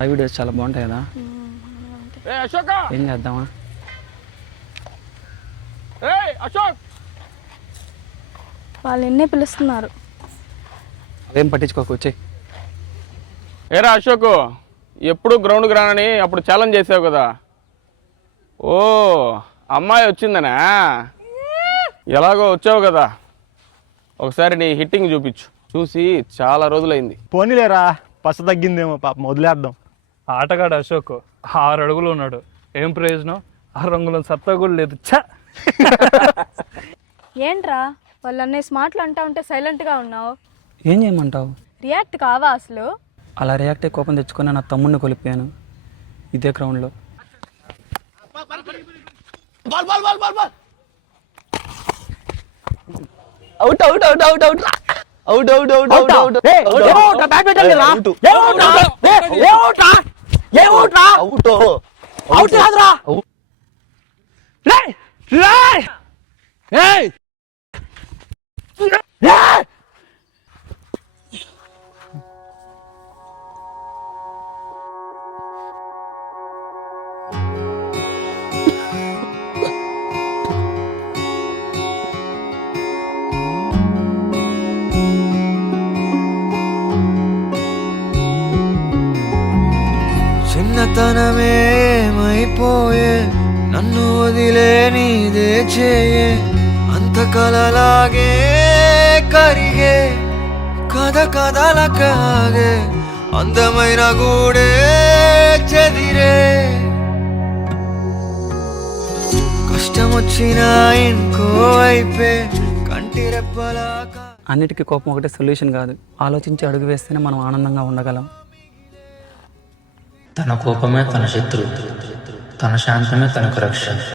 ఆ వీడియోస్ చాలా బాగుంటాయి కదా. ఏం చేద్దామా? వాళ్ళు ఎన్నే పిలుస్తున్నారు. అదేం పట్టించుకోకు, వచ్చే. ఏరా అశోక్, ఎప్పుడు గ్రౌండ్కి రానని అప్పుడు ఛాలెంజ్ చేసావు కదా. ఓ అమ్మాయి వచ్చిందనా? ఎలాగో వచ్చావు కదా, ఒకసారి నీ హిట్టింగ్ చూపించు. చూసి చాలా రోజులైంది. పోనీలేరా, పస తగ్గిందేమో పాపం, వదిలేద్దాం. ఆటగాడు అశోక్ 6 అడుగులు ఉన్నాడు, ఏం ప్రయోజనం? 6 రంగుల సత్తా కూడా లేదు. ఛ! ఏంట్రా వాళ్ళు అన్నేసి మాటలు అంటా ఉంటే సైలెంట్గా ఉన్నావు? ఏం చేయమంటావు? రియాక్ట్ కావా అసలు? అలా రియాక్ట్ అయ్యి కోపం తెచ్చుకొని నా తమ్ముడిని కొలిపాను ఇదే గ్రౌండ్లో. Out out out out out out out out out out out కాదురా. చిన్నతనమేమైపోయే నన్ను వదిలే నీదే చేయే, అంత కలలాగే కరిగే కథ కథలకాగే అందమైన గూడే చెదిరే, కష్టం వచ్చినా ఇంకో వైపే కంటి రెప్పలాగా. అన్నిటికీ కోపం ఒకటే సొల్యూషన్ కాదు, ఆలోచించి అడుగు వేస్తేనే మనం ఆనందంగా ఉండగలం. తన కోపమే తన శత్రువు, తన శాంతమే తనకు రక్ష.